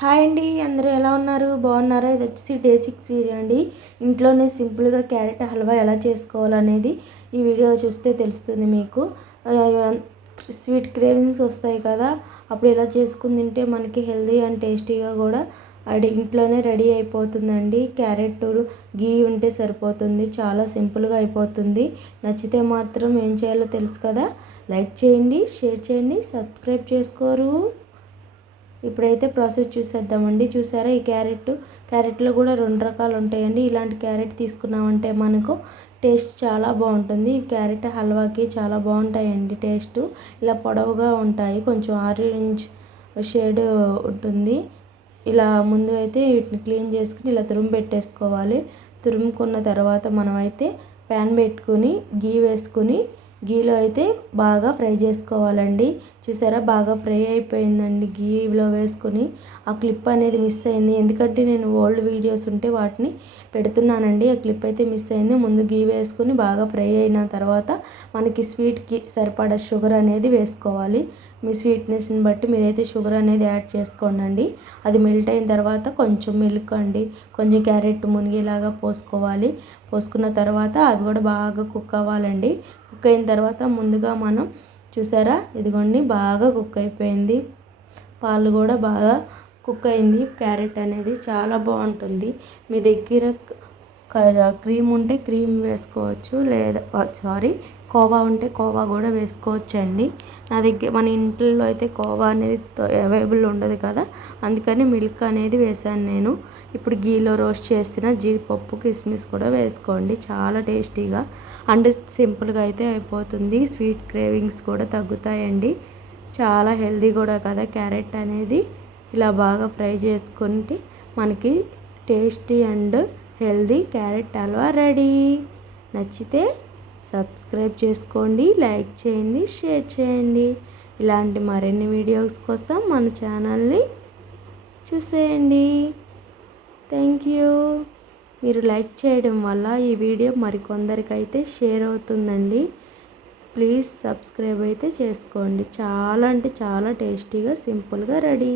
Hi అండి అందరూ ఎలా ఉన్నారు? బాగున్నారా? ఇది వచ్చేసి డే సిక్స్ వీడియో అండి. ఇంట్లోనే సింపుల్గా క్యారెట్ హల్వా ఎలా చేసుకోవాలనేది ఈ వీడియో చూస్తే తెలుస్తుంది మీకు. స్వీట్ క్రేవింగ్స్ వస్తాయి కదా అప్పుడు ఇలా చేసుకుని తింటే మనకి హెల్దీ అండ్ టేస్టీగా కూడా అది ఇంట్లోనే రెడీ అయిపోతుందండి. క్యారెట్ గీ ఉంటే సరిపోతుంది. చాలా సింపుల్గా అయిపోతుంది. నచ్చితే మాత్రం ఏం చేయాలో తెలుసు కదా? లైక్ చేయండి షేర్ చేయండి సబ్స్క్రైబ్ చేసుకోరు. ఇప్పుడైతే ప్రాసెస్ చూసేద్దామండి. చూసారా ఈ క్యారెట్? క్యారెట్లో కూడా రెండు రకాలు ఉంటాయండి ఇలాంటి క్యారెట్ తీసుకున్నామంటే మనకు టేస్ట్ చాలా బాగుంటుంది. ఈ క్యారెట్ హల్వాకి చాలా బాగుంటాయండి టేస్ట్. ఇలా పొడవుగా ఉంటాయి. కొంచెం ఆరెంజ్ షేడ్ ఉంటుంది. ఇలా ముందు అయితే వీటిని క్లీన్ చేసుకుని ఇలా తురుము పెట్టేసుకోవాలి. తురుముకున్న తర్వాత మనమైతే ప్యాన్ పెట్టుకుని గీ వేసుకుని గీలో అయితే బాగా ఫ్రై చేసుకోవాలండి. చూసారా? బాగా ఫ్రై అయిపోయిందండి గీలో వేసుకొని. ఆ క్లిప్ అనేది మిస్ అయింది. ఎందుకంటే నేను ఓల్డ్ వీడియోస్ ఉంటే వాటిని పెడుతున్నానండి. ఆ క్లిప్ అయితే మిస్ అయింది. ముందు గీ వేసుకొని బాగా ఫ్రై అయిన తర్వాత మనకి స్వీట్కి సరిపడా షుగర్ అనేది వేసుకోవాలి. మీ స్వీట్నెస్ని బట్టి మీరైతే షుగర్ అనేది యాడ్ చేసుకోండి అది మెల్ట్ అయిన తర్వాత కొంచెం మిల్క్ అండి. కొంచెం క్యారెట్ మునిగేలాగా పోసుకోవాలి. పోసుకున్న తర్వాత అది కూడా బాగా కుక్ అవ్వాలండి. కుక్ అయిన తర్వాత ముందుగా మనం చూసారా? ఇదిగోండి బాగా కుక్ అయిపోయింది. పాలు కూడా బాగా కుక్ అయింది. క్యారెట్ అనేది చాలా బాగుంటుంది. మీ దగ్గర క్రీమ్ ఉంటే క్రీమ్ వేసుకోవచ్చు. లేదా సారీ కోవా ఉంటే కోవా కూడా వేసుకోవచ్చు అండి నా దగ్గర మన ఇంట్లో అయితే కోవా అనేది అవైలబుల్ ఉండదు కదా. అందుకని మిల్క్ అనేది వేసాను నేను. ఇప్పుడు గీలో రోస్ట్ చేసిన జీడిపప్పు కిస్మిస్ కూడా వేసుకోండి. చాలా టేస్టీగా అండ్ సింపుల్గా అయితే అయిపోతుంది. స్వీట్ క్రేవింగ్స్ కూడా తగ్గుతాయండి. చాలా హెల్దీ కూడా కదా క్యారెట్ అనేది. ఇలా బాగా ఫ్రై చేసుకుంటే మనకి tasty and healthy carrot halwa ready. నచ్చితే సబ్స్క్రైబ్ చేసుకోండి లైక్ చేయండి షేర్ చేయండి. ఇలాంటి మరిన్ని వీడియోస్ కోసం మన ఛానల్ని చూసేయండి. Thank you. మీరు లైక్ చేయడం వల్ల ఈ వీడియో మరికొందరికైతే షేర్ అవుతుందండి. ప్లీజ్ సబ్స్క్రైబ్ అయితే చేసుకోండి. చాలా అంటే చాలా టేస్టీగా సింపుల్గా రెడీ.